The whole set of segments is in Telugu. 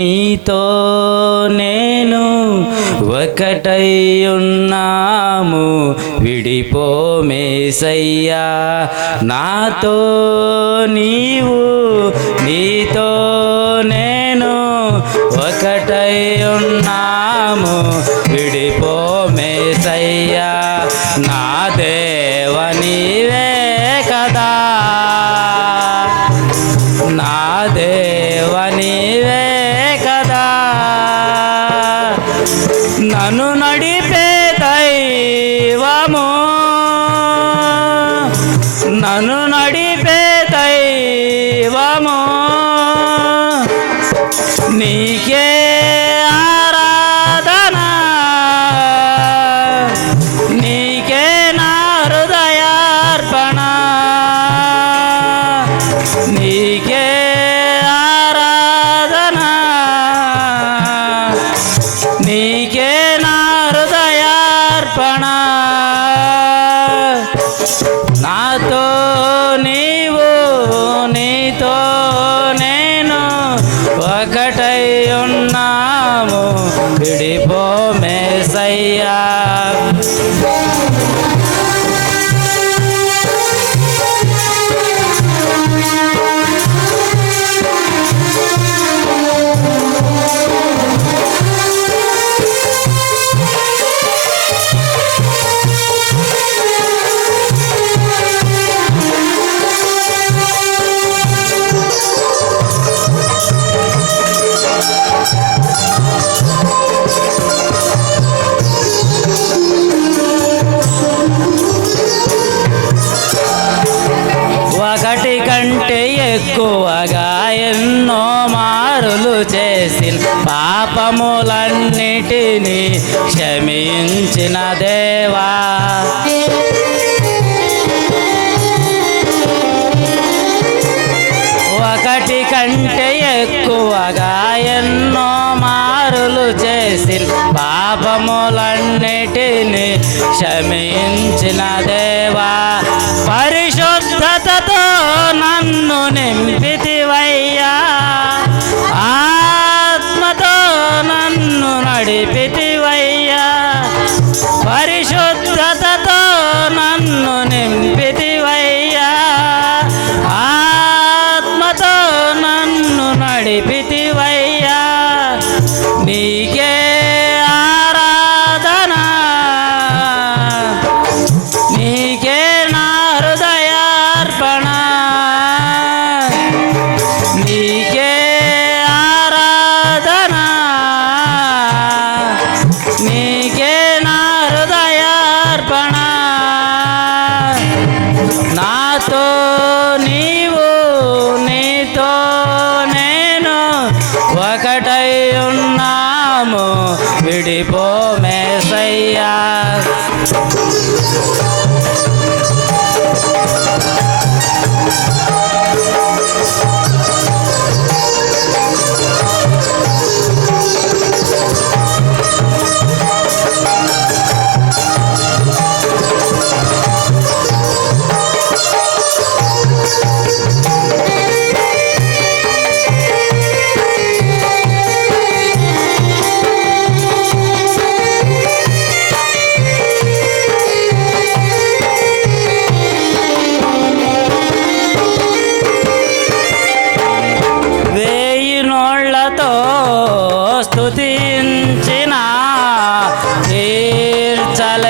నీతో నేను ఒకటై ఉన్నాము. విడిపో విడిపోమేసయ్యా నాతో నీవు నీతో నేను ఒకటై ఉన్నాము. நீக்கே వాటి కంటే ఎక్కువగా ఎన్నో మారులు చేసి పాపములన్నిటిని క్షమించిన దేవా పరిశుద్ధతతో నన్ను నింపితి やった! Gonzalez.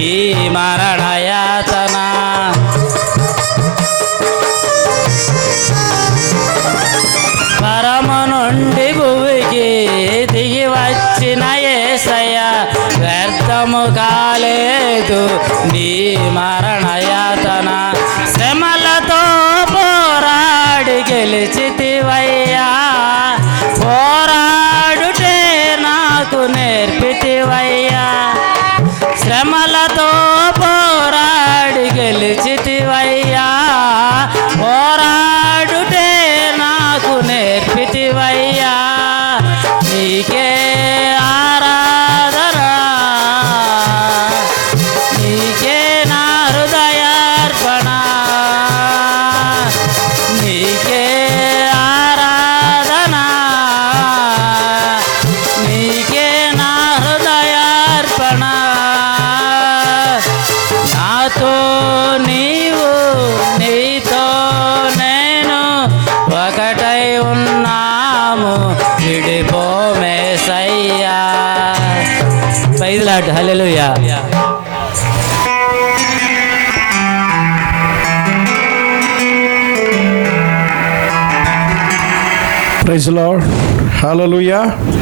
ఈ మరణయాతన. పరమ నుండి భూమికి దిగి వచ్చిన ఏసయ వ్యర్థము కాలేదు. నీ మరణయాత Praise the Lord. Hallelujah. Praise the Lord. Hallelujah.